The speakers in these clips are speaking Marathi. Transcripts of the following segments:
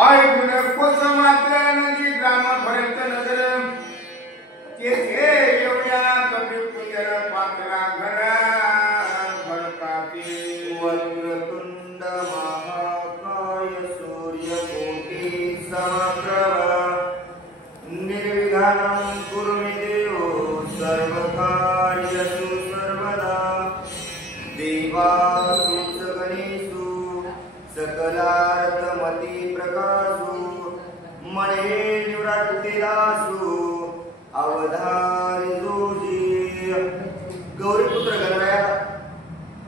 ऐकून कोस मात्र नदी ग्रामापर्यंत नगर तेथे एवढ्या कमी कुंजर पात्रा घरा भरकाती वक्रतुंड महाकाय सूर्यकोटी समप्रभा निर्विघ्नं कुरु मे देवो सर्वकार्येषु सर्वदा देवा तुझ गणेषु सकलार्थमती प्रकाशु मणे निवृत्तिदासु अवधारी जोजी गौरीपुत्र गणराया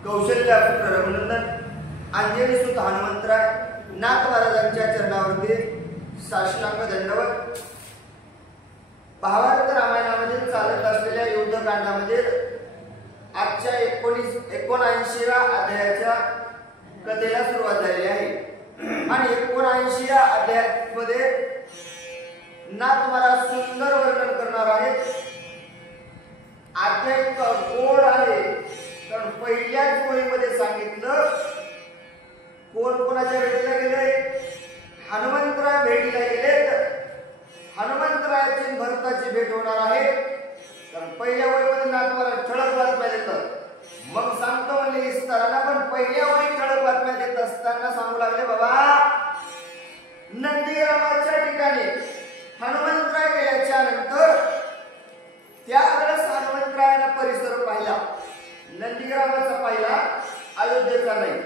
कौशल्यापुत्र रघुनंदन अंजनी सुत हनुमंतराय नाथ महाराजांच्या चरणावरती साष्टांग दंडवत महाभारत रामायणामध्ये चालत असलेल्या युद्धकांडामध्ये आजच्या 79व्या अध्यायाच्या कथेला सुरुवात झालेली आहे आणि 79व्या अध्यायामध्ये नाथ महाराज सुंदर वर्णन करणार आहेत. अध्याय गोड आहे कारण पहिल्याच ओळीमध्ये सांगितलं कोण कोणाच्या भेटीला गेले. हनुमंतराय भेटीला गेलेत. हनुमंतरायाची भरताची भेट होणार आहे कारण पहिल्या ओळीमध्ये नाथ महाराज ठळक बातम्या देतात. मग सांगतो म्हणले विस्ताराला पण पहिल्या ओळी ठळक बातम्या देत असताना सांगू लागले बाबा नंदीग्रामाच्या ठिकाणी हनुमंतराय गेल्याच्या नंतर त्यावेळेस हनुमंतरायाने परिसर पाहिला. नंदीग्रामाचा पाहिला अयोध्येचा नाही.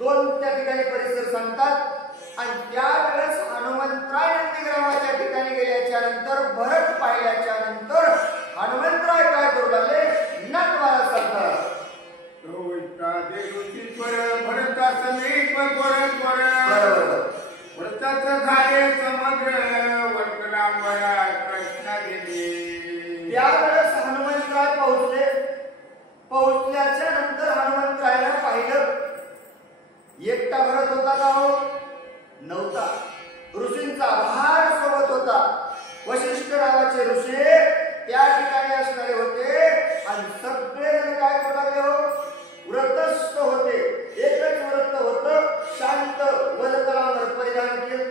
दोन त्या ठिकाणी परिसर सांगतात आणि त्यावेळेस हनुमंतराय नंदीग्रामाच्या ठिकाणी गेल्याच्या नंतर भरत पाहिल्याच्या नंतर हनुमंतराय काय करू लागले नाथ महाराज सांगतात भरता समीप बरोबर वृत्ताचं झाले समग्र वर्तनांबरा कृष्णा गेली. त्यावेळेस हनुमंतराय पोहोचल्याच्या नंतर हनुमंतरायाला पाहिलं. एकटा भरत होता का हो नव्हता. ऋषींचा भार सोबत होता. वशिष्ठ नावाचे ऋषी त्या ठिकाणी असणारे होते आणि सगळे जण काय करू लागले हो व्रतस्थ होते. एकच व्रत होतं शांत वरतलावर परिधान केलं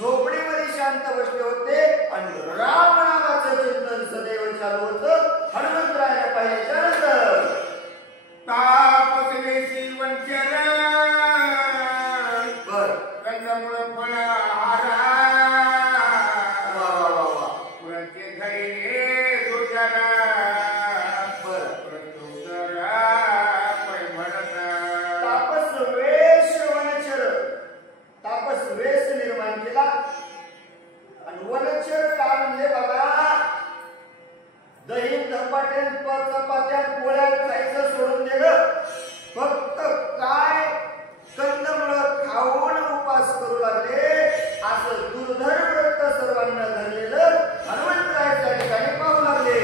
झोपडीमध्ये शांत बसले होते आणि राम नामाचं चिंतन सदैव चालू होतं. हनुमंतरायाला पाहिल्याच्या नंतर तापसले शिवंचर बर कंदमुळ फळ हारा पुरचे धैर्य दुर्जरा बर प्रत्युत्तरा परिभरत तापस वेश वनचर तापस वेश निर्माण केला आणि वनचर का म्हणले बाबा दही धपाट्यान चपात्यान पोळ्या खायचं सोडून दिलं. फक्त काय कंदमुळ खाऊन उपास करू लागले. असं दुर्धर व्रत सर्वांना धरलेलं हनुमंतरायाच्या ठिकाणी पाहू लागले.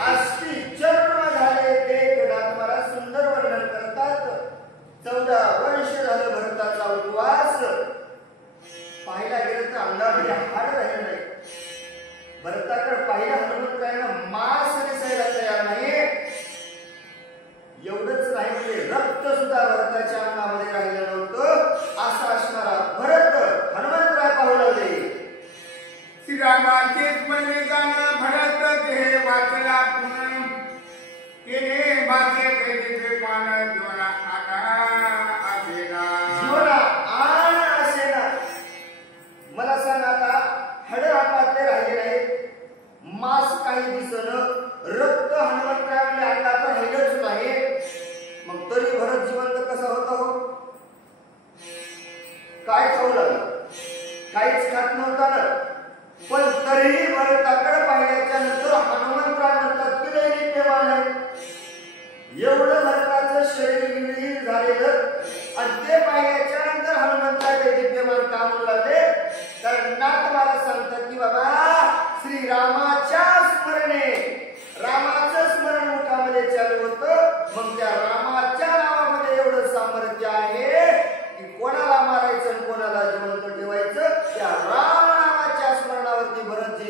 आश्चर्य झाले ते नाथ महाराज सुंदर वर्णन करतात. 14 वर्ष झालं भरताचा उपवास. पाहिला गेलं तर अंगामध्ये हाड राहिलं नाही. भरताकडे पाहिलं हनुमंतरायानं मांस दिसायला तयार नाही. एवढंच नाही म्हणजे रक्त सुद्धा भरताच्या अंगामध्ये राहिलं नव्हतं. असा असणारा भरत हनुमंतराय पाहू लागले. श्रीरामाचेच म्हणले गाणं भरत ते वाचला पुन्हा केले माझे कैदिचे मान जीवना आण असेना. मला सांग आता हड हातातले राहिले नाहीत. मांस काही दिसणं रक्त हनुमंतरायाने अंगात राहिलंच नाही. मग तरी भरत जिवंत कसा होता हो. काय खाऊ लागला काहीच खात नव्हता ना. पण तरीही भरताकडे पाहिल्याच्या नंतर हनुमंतराय म्हणतात की दैनित्यमान आहे. एवढं भरताचं शरीर विलीन झालेलं आणि ते पाहिल्याच्या नंतर हनुमंतराय दैनित्यमान का म्हणू लागले. कारण नाथ महाराज सांगतात की बाबा श्रीरामाच्या स्मरणे रामाचं स्मरण मुखामध्ये चालू होतं. मग त्या रामाच्या नावामध्ये एवढं सामर्थ्य आहे की कोणाला मारायचं कोणाला जिवंत ठेवायचं. त्या राम नामाच्या स्मरणावरती भरत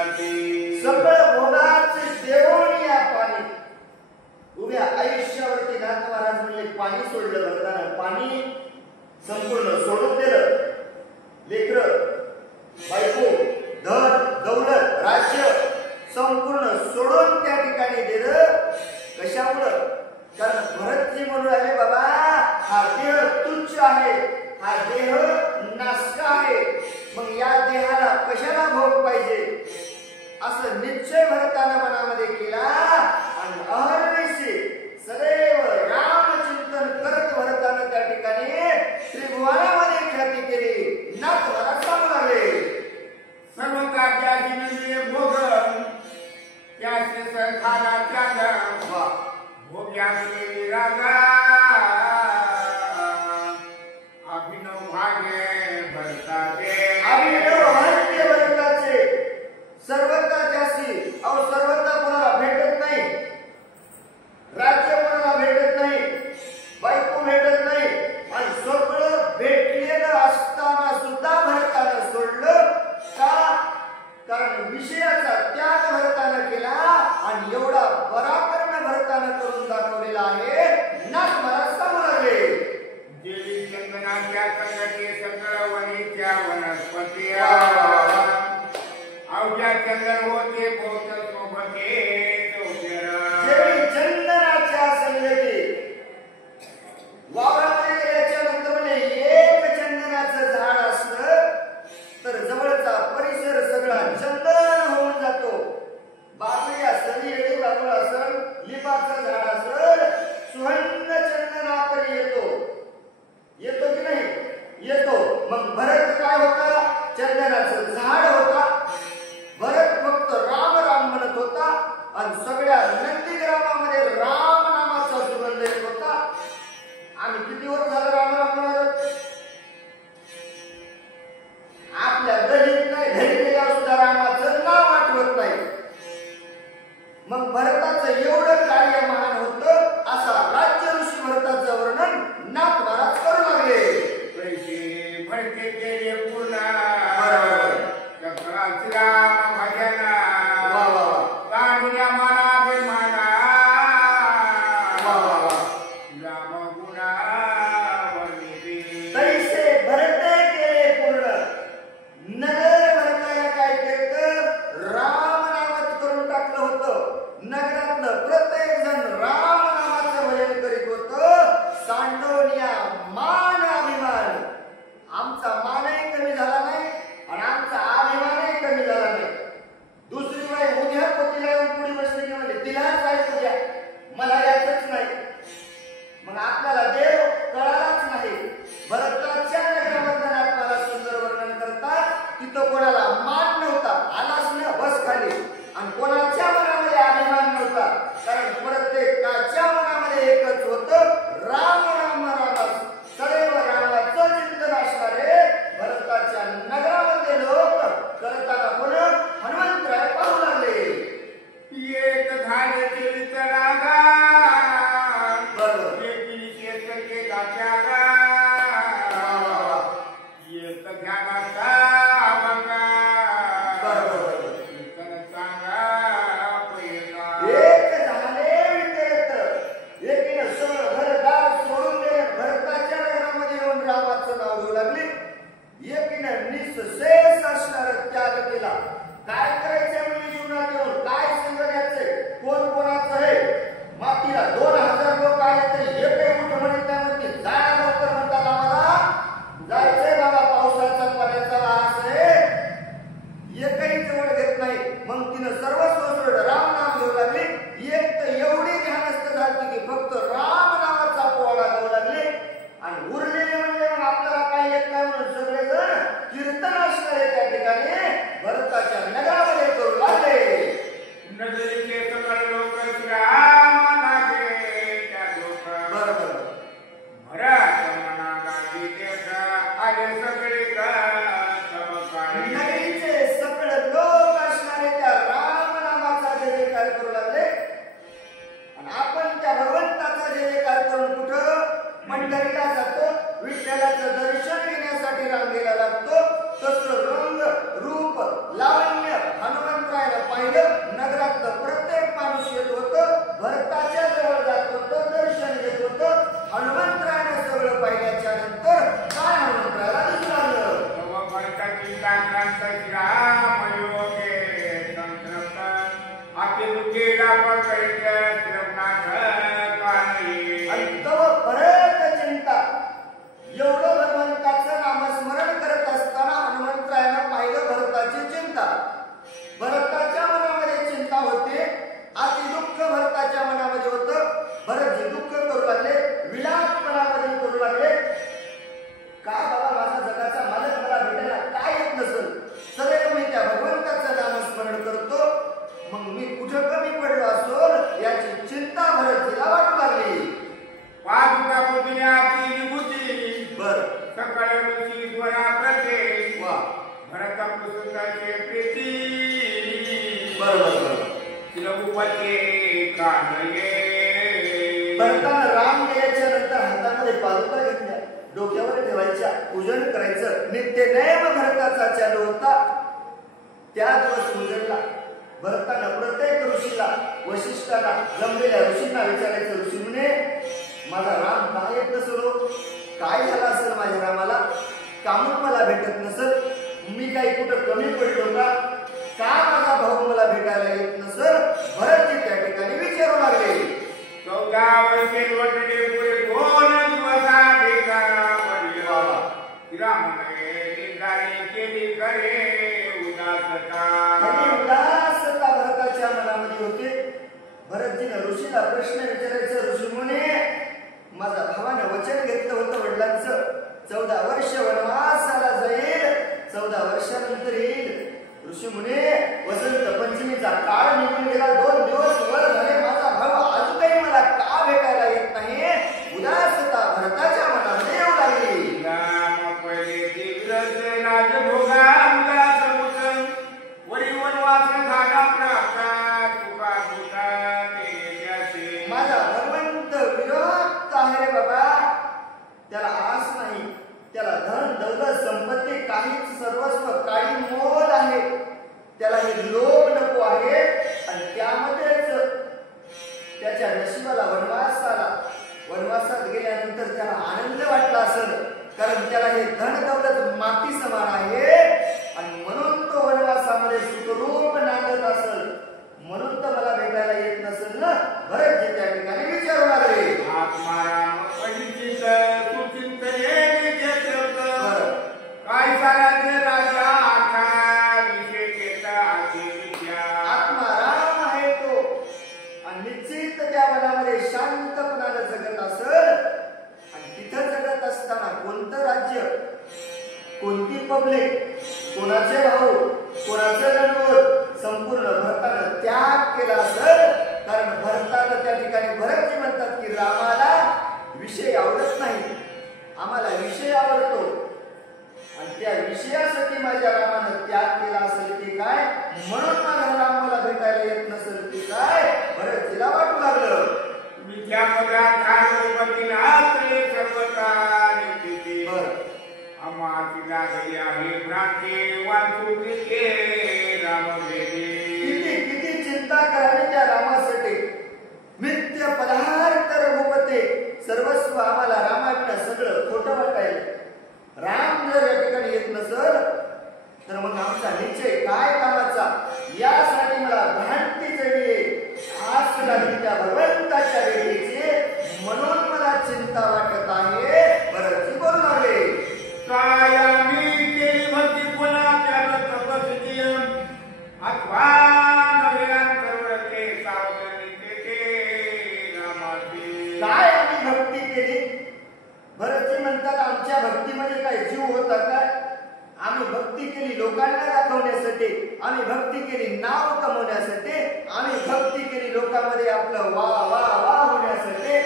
जाती सगळं भोगाचे देऊन या पाणी उभ्या आयुष्यावरती नाथ महाराज म्हणजे पाणी सोडलं भरताना पाणी संपूर्ण सोडून दिलं. लेकर बायको धन दौलत राज्य संपूर्ण सोडून त्या ठिकाणी दिलं. कशामुळं? कारण भरतजी म्हणून राहिले बाबा हा देह तुच्छ आहे, हा देह नासका आहे, मग या देहाला कशाला भोग पाहिजे असं निश्चय भरताना मनामध्ये केला. आणि अहर्निशी सदैव रामचिंतन करत भरताना त्या ठिकाणी त्रिभुवनामध्ये ख्याती केली. नाथ मला सांगू लागले सर्व कार्याची नंदी भोग त्याचे सरखाला त्याग भोग्याचे राजा अभिनव भाग्य भरताचे अभिनव भाग्य भरताचे सर्वता त्यासी अहो सर्वता कोणाला भेटत नाही, राज्य कोणाला भेटत नाही, बायको भेटत नाही आणि सगळं भेटलेलं असताना सुद्धा भरतानं सोडलं का? कारण विषयाचा त्याग भरतानं केला आणि एवढा पराक्रम भरतानं करून दाखवलेला आहे. नाथ मला सांगू लागले देवी चंदनाच्या संगती सकळ वनीच्या वनस्पती अवघ्या चंदन होते बहुत सोबते देवी चंदनाच्या संगती वावरामध्ये गेल्याच्या नंतर एक चंदनाचं झाड असलं तर जवळचा परिसर सगळा चंदन होऊन जातो. बाकडी असेल, येडी बाकड असेल, लिंबाचं झाड असेल, सुगंध चंदनाकडे येतो की नाही? येतो. मग भरत काय होता? चंदनाचं झाड होता. भरत फक्त राम राम म्हणत होता आणि बरोबर. रघुपती कानये भरतानं राम गेल्याच्या नंतर हातामध्ये पादुका घेतल्या, डोक्यावर ठेवायच्या, पूजन करायचं नित्य नेम भरताचा चालू होता. त्या दिवस पूजनला भरतानं प्रत्येक ऋषीला, वशिष्ठाला, जमलेल्या ऋषींना विचारायचं. ऋषी म्हणे, माझा राम काय येत नसलो, काय झालं असेल माझ्या रामाला, कामून मला भेटत नसल, मी काही कुठं कमी पडलो का माझा भाऊ मला भेटायला येत नसल. भरतजी त्या ठिकाणी विचारू लागले. 14 वर्षे लोटले पुढे 2 दिवसात रामने निंदाने केली करे उदासता. उदासता भरताच्या मनामध्ये होते. भरतजीनं ऋषीला प्रश्न विचारायचं. ऋषी म्हणे, माझा भावानं वचन घेतलं होतं वडिलांचं, 14 वर्ष वनवासाला जाईल, 14 वर्षानंतर येईल. ऋषी म्हणे, वसंत पंचमीचा काळ निघून गेला, 2 दिवस वर झाले, माझा भाऊ अजून काही मला का भेटायला येत नाही. उदासता भरताच्या मनामध्ये येऊ लागली. राम पहिले दिग्रज राजभोगा उदास मुसन वरी वनवास झाला प्राप्ता तुका तुका देशाचे. माझा भगवंत विरक्त आहे रे बाबा, त्याला आस नाही, त्याला धन दौलत संपत्ती काहीच, सर्वस्व काही मोल आहे, त्याला हे लोभ नको आहे. आणि त्यामध्येच त्याच्या नशिबाला वनवास आला. वनवासात गेल्यानंतर त्याला आनंद वाटला असेल, कारण त्याला हे धन दौलत माती समान आहे आणि म्हणून तो वनवासामध्ये सुखरूप नांदत असेल. म्हणून तर मला भेटायला येत नसेल ना. भरतजी त्या ठिकाणी विचारू लागले. आत्माराम पंडित सुचिंतने काय साराचे राजा आता विषयेचा आत्माराम आहे तो आणि निश्चित त्या वनामध्ये शांतपणाने जगत असेल. आणि तिथं जगत असताना कोणतं राज्य, कोणती पब्लिक, कोणाचे भाऊ, कोणाचं रणवट, संपूर्ण भरतानं त्याग केला असेल. कारण भरतानं त्या ठिकाणी भरतजी म्हणतात की रामाला विषय आवडत नाही, आम्हाला विषय आवडतो आणि त्या विषयासाठी माझ्या रामानं त्याग केला असेल की काय, म्हणून माझा राम मला भेटायला येत नसेल की काय, भरतजीला वाटू लागलं. मिथ्या पदार्थांपतीला सर्वकार्य आम्हाची लागली आहे भ्रांती वाचुके राम किती किती चिंता करावी त्या रामासाठी. नित्य पदार्थ रघुपते सर्वस्व आम्हाला रामाविना सगळं खोटं वाटायला. राम जर या ठिकाणी येत नसल तर मग आमचा निश्चय काय कामाचा. यासाठी मला भ्रांती चढली, आस लागली त्या भगवंताच्या भेटीची, म्हणून मला चिंता वाटत आहे. भरतजी बोलू लागले. काय आम्ही केली भक्ती कोणाच्या तपस्वी अथवा नव्यांतरवरते सावधानीचे रामाची. काय आम्ही भक्ती केली. भरतजी म्हणतात, आमच्या भक्तीमध्ये काय जीव होता काय. आम्ही भक्ती केली लोकांना दाखवण्यासाठी, आम्ही भक्ती केली नाव कमवण्यासाठी, आम्ही भक्ती केली लोकांमध्ये आपलं वा वा वा होण्यासाठी.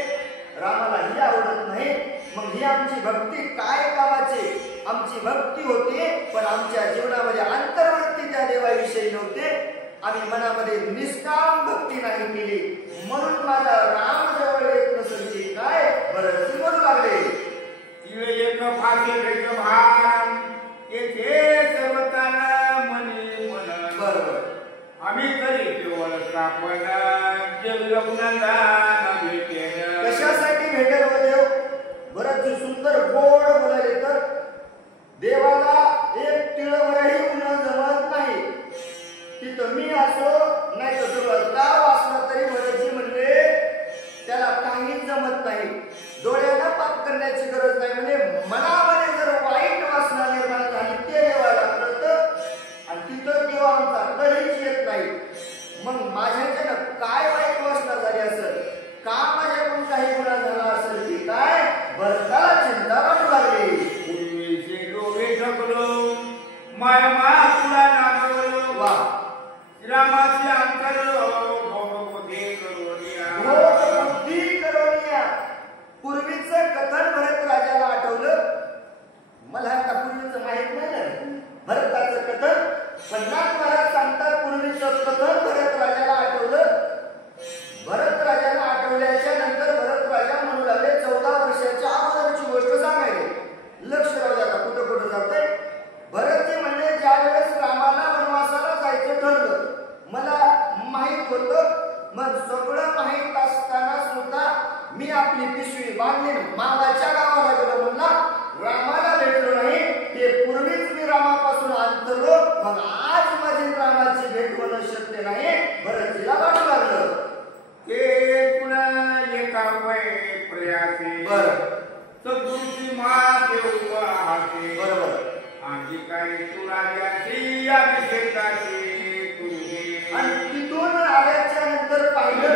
रामाला ही आवडत नाही. मग ही आमची भक्ती काय कामाची. आमची भक्ती होती पण आमच्या जीवनामध्ये अंतर्वृत्ती त्या देवाविषयी नव्हते. आम्ही मनामध्ये निष्काम भक्ती नाही केली, म्हणून माझा राम जवळ येत नसेल काय. भरतजी बोलू लागले. तिळे एक फासे भान येथे सर्वताना मनी मन. बरोबर. आम्ही तरी केवळ स्थापन जगलग्नंदा कशासाठी भेटेल हो देव. भरतजी सुंदर गोड बोलायले तर देवाला एक तिळवरही उन्हा जमत नाही. तिथं मी असो नाही तर तुला गाव असला तरी भरतजी म्हणले त्याला काही जमत नाही. डोळ्याला पाप करण्याची गरज नाही. म्हणजे मनामध्ये जर वाईट वासना निर्माण झाली ते देवाला कळतं आणि तिथं देव आमचा कधीच येत नाही. मग माझ्याच्यानं काय वाईट वासना झाली असेल, का माझ्याकडून काही गुन्हा झाला असेल की काय. भरताला चिंता वाटू लागली. पूर्वीचे डोळे ढकलो माय मा तुला नागवलो वा. रामाचे अंतर भोगबुद्धी करोनिया. भोगबुद्धी करोनिया. पूर्वीचं कथन भरत राजाला आठवलं. मला आता पूर्वीचं माहित नाही ना भरताचं कथन, पण नाथ महाराज सांगतात पूर्वीचं कथन शक्य नाही भरतजीला वाटू लागलं. ते पुन्हा एका वय प्रयासे बरं सद्गुरूची माते उभा हाते बरोबर. आणि काही तू राजाची अभिषेकाची तुझे आणि तिथून आल्याच्या नंतर पाहिलं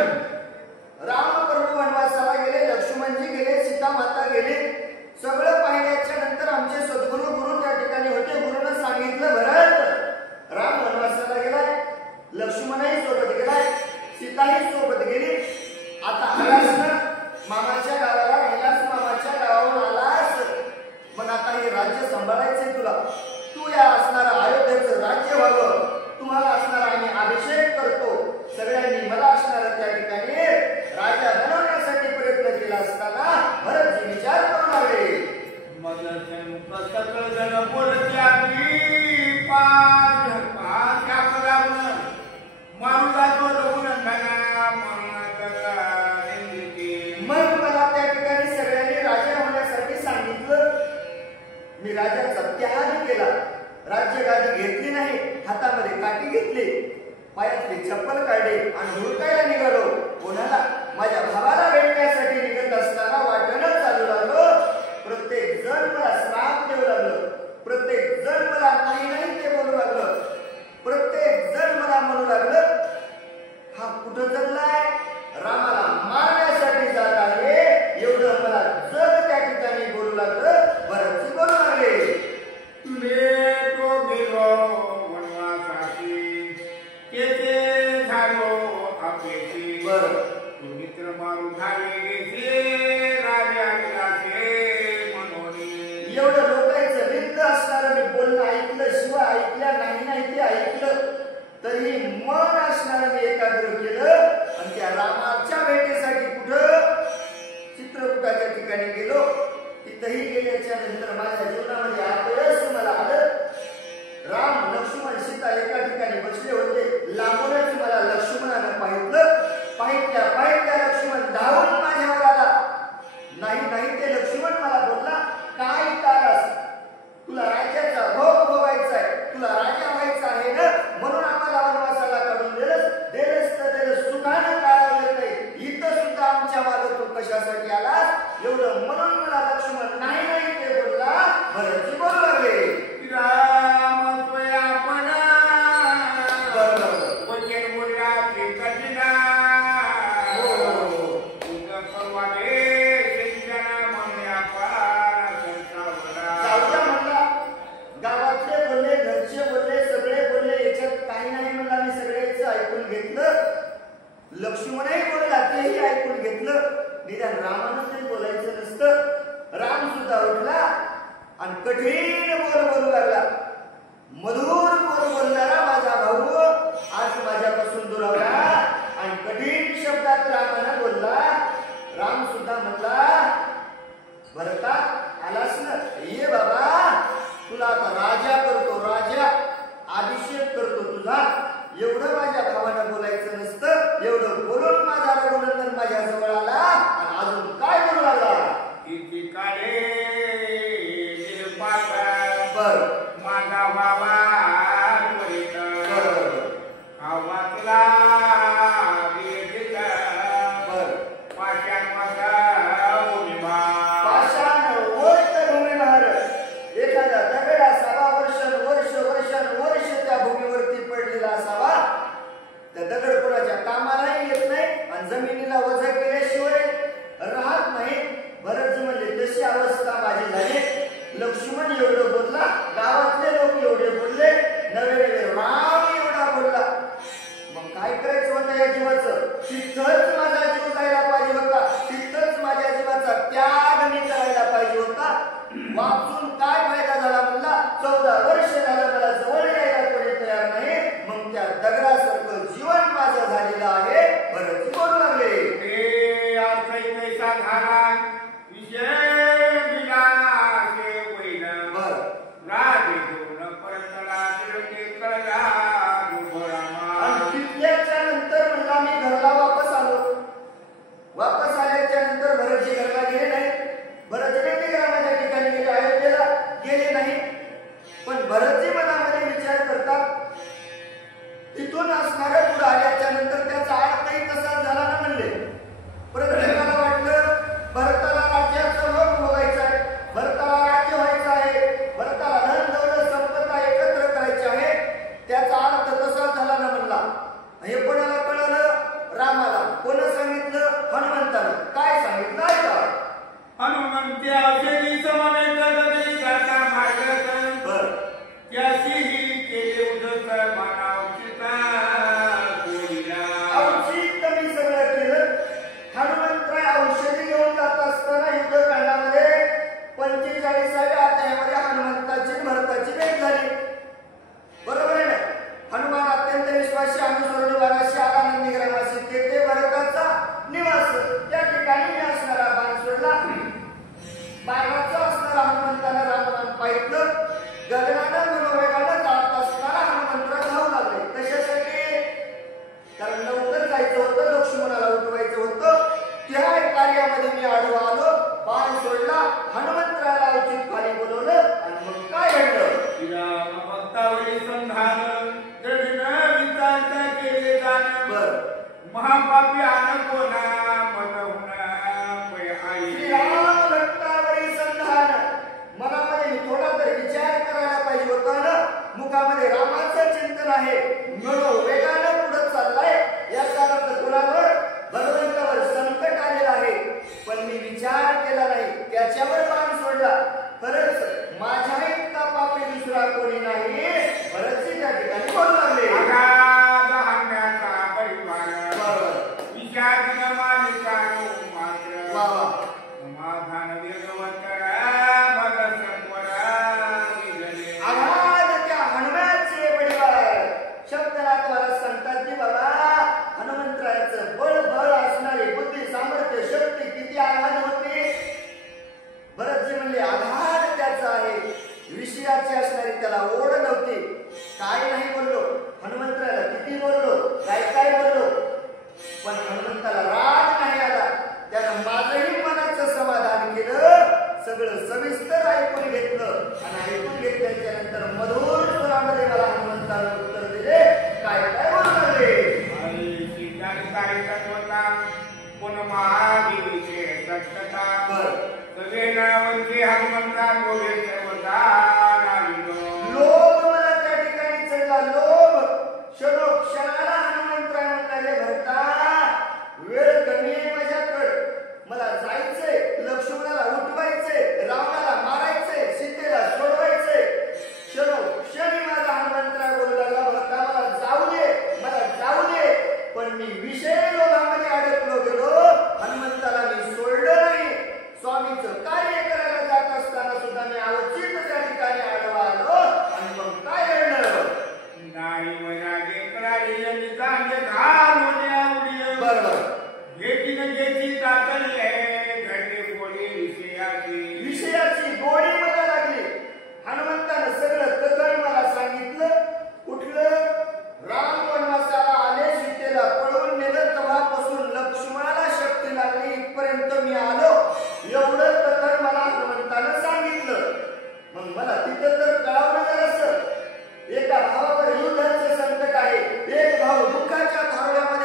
रामप्रभू वनवासाला गेले, लक्ष्मणजी गेले, सीता माता गेले. सगळं पाहिल्याच्या नंतर आमचे सद्गुरू गुरु त्या ठिकाणी होते. गुरुनं सांगितलं भरत राम वनवासाला गेलाय, लक्ष्मणही सोबत गेलाय, सीताही सोबत गेली. आता आलास ना मामाच्या गावाला, राहिलास मामाच्या गावावरून आलास, पण आता हे राज्य सांभाळायचंय तुला. तू या असणारं अयोध्येचं राज्य व्हावं, तुम्हाला असणारा आम्ही अभिषेक करतो. सगळ्यांनी मला असणारं त्या ठिकाणी राजा बनवण्यासाठी प्रयत्न केला असताना भरतजी विचार करून आले. सकळ जण बोलत्या पाच आपला मारून जातो रघुनंदना मग मला त्या ठिकाणी सगळ्यांनी राजा होण्यासाठी सांगितलं. मी राजाचा त्याग केला, राज्यगादी घेतली नाही, हातामध्ये काठी घेतली, पायातली चप्पल काढली आणि हुडकायला निघालो. कोणाला? माझ्या भावाला भेटण्यासाठी निघत असताना वाटेनं चालू लागलो. प्रत्येक जण मला श्राप देऊ लागलं, प्रत्येक जण मला नाही नाही ते बोलू लागलं, प्रत्येक जण मला म्हणू लागलं हा कुठं चाललाय, रामाला मारण्यासाठी जात आहे, एवढं मला जग त्या ठिकाणी बोलू लागलं. भरतजी बोलू लागले तुले तो गेलो वनवासाची तेथे झालो अपेक्षी बरं तू मित्र मारू झाले घेतले राजा विलासे म्हणून एवढं लोकांचं रिक्त असणारं मी बोलणं ऐकलं, शिवाय ऐकल्या नाही ते ऐकलं तरी मन असणारं मी एकाग्र केलं आणि त्या रामाच्या भेटीसाठी कुठं चित्रकूटाच्या ठिकाणी गेलो. तिथंही गेल्याच्या नंतर माझ्या जीवनामध्ये अपयश मला आलं. राम लक्ष्मण सीता एका ठिकाणी बसले होते. लांबूनच मला लक्ष्मणानं पाहिल्या लक्ष्मण धावून माझ्यावर आला. नाही ते लक्ष्मण मला बोलला काय तारस, तुला राज्याचा भोग भोगायचा आहे, तुला राजा व्हायचा आहे ना, म्हणून आम्हाला वनवासाला काढून दिलंस तर सुखानं काढावं नाही. इथं सुद्धा आमच्या मागे तू कशासाठी आलास, एवढं म्हणून मला लक्ष्मण नाही ते बोलला. भरतजी बोलू लागले राम स्वया पण बरोबर वचन बोलला ते कठीणा तुझं परवाने सिंचना म्हणल्या पार संसावरा जाऊया म्हणला. गावातले बोलले, घरचे बोलले, सगळे बोलले, याच्यात काही नाही म्हणला. मी सगळ्याच ऐकून घेतलं. लक्ष्मणही बोलला, तेही ऐकून घेतलं. निदान रामानं तरी बोलायचं नसतं. राम सुद्धा उठला आणि कठीण बोल बोलू लागला. मधुर बोल बोलणारा माझा भाऊ आज माझ्यापासून दुरावला आणि कठीण शब्दात रामानं बोलला. राम सुद्धा म्हणला भरता आलास ना, ये बाबा तुला आता राजा करतो, राजा अभिषेक करतो तुझा. एवढं माझ्या भावानं बोलायचं नसतं. एवढं बोलून माझा रघुनंदन माझ्या जवळ आला आणि अजून काय बोलू लागला. किती काळे निर्पात बर माझा बाबा त्वरित आवाजला बर पाषाण माझा भूमिमा पाषाण ओढत भूमीभार. एखादा दगड असावा, वर्ष त्या भूमीवरती पडलेला असावा. त्या दगड कोणाच्या कामालाही येत नाही आणि जमिनीला वजा केल्याशिवाय राहत नाही. भरतजी म्हणले तशी अवस्था माझी झाली. लक्ष्मण एवढं बोलला, गावातले लोक एवढे बोलले, नवे राम एवढा बोलला. मग काय करायचं होतं या जीवाचं. तिथंच माझा जीव जायला पाहिजे होता, तिथंच माझ्या जीवाचा त्याग मी करायला पाहिजे होता. वाचून काय फायदा झाला म्हणला. 14 वर्ष झालं मला जवळ यायला कोणी तयार नाही. मग त्या दगडासारखं जीवन माझं झालेलं आहे. भरतजी बोलू लागले हे अर्थ पैसा झाला विषय विलासे होईल राजे घेऊन परतला तिरके कळला दुबळामा. आणि तिथल्याच्या नंतर म्हणला मी घरला वापस आलो. वापस आल्याच्या नंतर भरतजी घरला गेले नाही. भरतजी ग्रामाच्या ठिकाणी गेले, अयोध्येला गेले नाही. पण भरतजी मनामध्ये विचार करतात तिथून इथून असणारं पुढे आल्याच्या नंतर त्याचा अर्थही तसाच झाला ना म्हणले. प्रत्येकाला वाटलं भरताला राज्याचं भोग भोगायचं आहे, भरताला राज्य व्हायचं आहे, भरताला धन दौलत संपत्ती एकत्र करायची आहे. त्याचा अर्थ तसाच झाला ना म्हणला. हे कोणाला कळलं? रामाला. कोण सांगितलं? हनुमंतानं. काय सांगितलं आहे का? हनुमंती औषधी समवेत गगनी जाता मार्गदर्शन बरं. त्याशीही केले उदत मानावचिता कोणीला. औषध मी सगळं केलं. हनुमंतराय औषधी घेऊन जात असताना युद्धकांडामध्ये 45व्या अध्यायामध्ये हनुमंताची भरताची भेट झाली. बरोबर आहे ना? हनुमान अत्यंत विश्वासी अनुसरण वनाशी आला नंदीग्रामाशी. तेथे भरताचा निवास. त्या ठिकाणी मी असणारा बाण सोडला. बाणाचा असणारा हनुमंतानं रामनाम पाहिलं. गगनानं मनोवेगानं जात असताना हनुमंतराय धावू लागले. कशासाठी? कारण लवकर जायचं होतं, लक्ष्मणाला उठवायचं होतं. त्या कार्यामध्ये मी आडवा आलो, बाण सोडला, हनुमंतरायाला उचित खाली बोलवलं आणि मग काय घडलं? राम भक्तावरी संधान दृढ विचारता केले जाण. बरं. महापापी आन कोणा मनहुना पै आई. श्रीराम भक्तावरी संधान. मनामध्ये मी थोडा तर विचार करायला पाहिजे होता ना. मुखामध्ये रामाचं चिंतन आहे, वेगानं पुढे चाललाय. याचा अर्थ कुणावर? भगवंतावर संकट आलेलं आहे. पण मी विचार केला नाही, त्याच्यावर बाण सोडला. खरंच माझ्या इतका पापी दुसरा कोणी नाही. भरतजी त्या ठिकाणी बोलू लागले. अगाध हंड्याचा परिवार बरोबर. विचार न मानिका मात्र वा वा. समाधान वेगवत करा भगत संवरा विजले. आघात त्या हनुमानाचे परिवार शब्दनाथ मला सांगतात की बाबा हनुमंतरायाचं बळ बळ असणारी बुद्धी सामर्थ्य शक्ती किती आघात होती. भरतजी म्हणले आघात त्याचा आहे. विषयाची असणारी त्याला ओढ नव्हती. काय नाही बोललो हनुमंतरायाला, किती बोललो, काय काय बोललो, पण हनुमंताला राग नाही आला. त्यानं माझंही मनाचं समाधान केलं. सगळं सविस्तर ऐकून घेतलं आणि ऐकून घेतल्याच्या नंतर मधुर स्वरामध्ये मला हनुमंताला उत्तर दिले. काय काय बोलले? आई सीतारी तत्वता कोण महादेवीचे सत्ता. सगळेनावरती हनुमंता बोले सर्वता लोभ मला त्या ठिकाणी चढला. लोभ क्षणाला हनुमंतराय म्हणाले भरता वेळ कमी आहे माझ्याकडे. मला जायचंय, लक्ष्मणाला उठवायचंय, रावणाला मारायचंय, सीतेला सोडवायचंय. क्षणी माझा हनुमंतराय बोलू लागला भरता मला जाऊ दे, मला जाऊ दे. पण मी विषय लोभामध्ये अडकलो गेलो. हनुमंताला मी सोडलं नाही. स्वामीचं कार्य करायला जात असताना सुद्धा मी अवचित त्या ठिकाणी आडवा आलो आणि मग काय घडलं? नाही वैरागे करारी यांनी चांगले घालून आवडी. बरोबर. घेतीन घेती तातडले घडले बोले विषयाची गोडी मला लागली. हनुमंतानं सगळं कथन मला सांगितलं. कुठलं? राम वनवासाला आले, सीतेला पळवून नेलं, तेव्हापासून लक्ष्मणाला शक्ती लागली इथपर्यंत मी आलो. एवढं कथन मला हनुमंतानं सांगितलं. मग मला तिथं तर कळवलं जरासं. एका भावावर युद्धाचं संकट आहे. एक भाऊ दुःखाच्या थारोळ्यामध्ये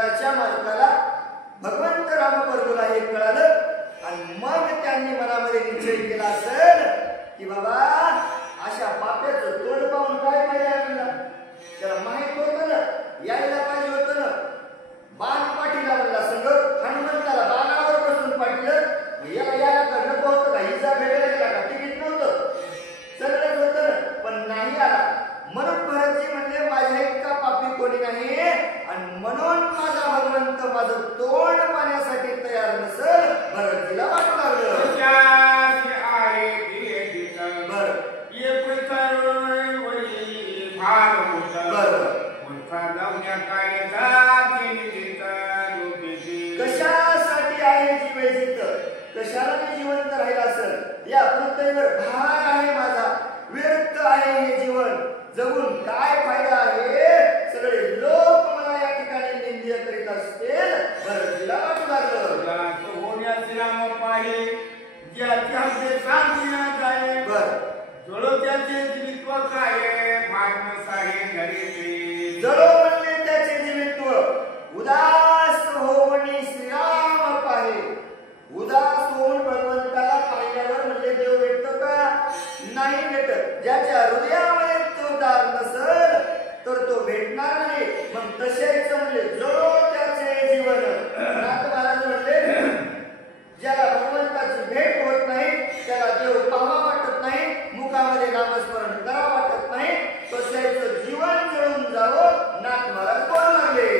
जगाच्या मालकाला भगवंत रामप्रभूला हे कळालं आणि मग त्यांनी मनामध्ये निश्चय केला असेल की बाबा अशा पाप्याचं तोंड पाहून काय पाहिजे आपल्याला. त्याला माहित होतं ना, यायला पाहिजे होतं ना. बाण पाठीला म्हणला संघ, हनुमंताला बाणावर बसून पाठलं. याला नको होतं का, इजा भेटायला गेला का, तिकीट नव्हतं, सगळंच होतं ना, पण नाही आला. म्हणून भरतजी म्हणले माझ्या इतका पापी कोणी नाही आणि म्हणून माझा भगवंत माझं तोंड पाहण्यासाठी तयार नसेल. भरतजीला वाटू लागलं कशासाठी आहे जीवजित, कशाला मी जिवंत राहिला असेल. या पृथ्वीवर भार आहे माझा, व्यर्थ आहे हे जीवन, जगून काय फायदा आहे. सगळे लोक